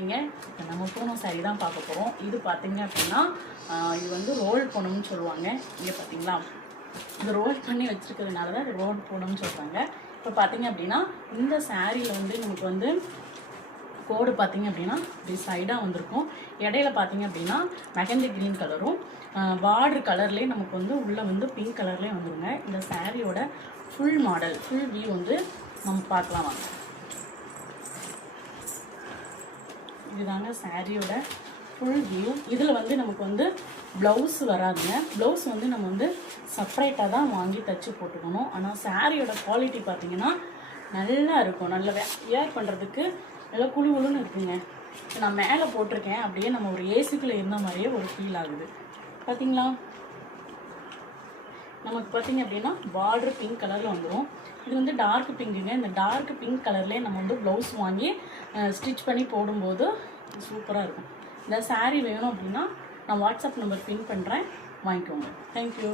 இங்க இப்போ நம்ம பூனம் சாரி தான் பார்க்க போகிறோம். இது பார்த்தீங்க அப்படின்னா இது வந்து ரோல் பூனம்னு சொல்லுவாங்க. இங்கே பார்த்தீங்களா, இது ரோல் பண்ணி வச்சுருக்கிறதுனால தான் ரோல் பூனம்னு சொல்கிறாங்க. இப்போ பார்த்தீங்க அப்படின்னா இந்த சாரியில் வந்து நமக்கு வந்து கோடு பார்த்தீங்க அப்படின்னா இப்படி சைடாக வந்திருக்கும். இடையில பார்த்தீங்க அப்படின்னா மெஹந்தி க்ரீன் கலரும் பார்டர் கலர்லேயே நமக்கு வந்து உள்ளே வந்து பிங்க் கலர்லேயே வந்துருங்க. இந்த சாரியோட ஃபுல் மாடல் ஃபுல் வியூ வந்து நம்ம பார்க்கலாம் வாங்க. இதுதாங்க சாரியோட ஃபுல் வியூ. இதில் வந்து நமக்கு வந்து ப்ளவுஸ் வராதுங்க. ப்ளவுஸ் வந்து நம்ம வந்து செப்ரேட்டாக தான் வாங்கி தைச்சி போட்டுக்கணும். ஆனால் சாரியோட குவாலிட்டி பார்த்திங்கன்னா நல்லா இருக்கும். நல்லா வியர் பண்ணுறதுக்கு நல்லா குழு குழுன்னு இருக்குங்க. நான் மேலே போட்டிருக்கேன், அப்படியே நம்ம ஒரு ஏசிக்குள்ளே இருந்த மாதிரியே ஒரு ஃபீல் ஆகுது. பார்த்தீங்களா, நமக்கு பார்த்திங்க அப்படின்னா பார்டர் பிங்க் கலரில் வந்துடும். இது வந்து டார்க் பிங்க்குங்க. இந்த டார்க் பிங்க் கலர்லேயே நம்ம வந்து ப்ளவுஸ் வாங்கி ஸ்டிச் பண்ணி போடும்போது சூப்பராக இருக்கும். இந்த சாரீ வேணும் அப்படின்னா நான் வாட்ஸ்அப் நம்பர் பின் பண்ணுறேன், வாங்கிக்கோங்க. தேங்க்யூ.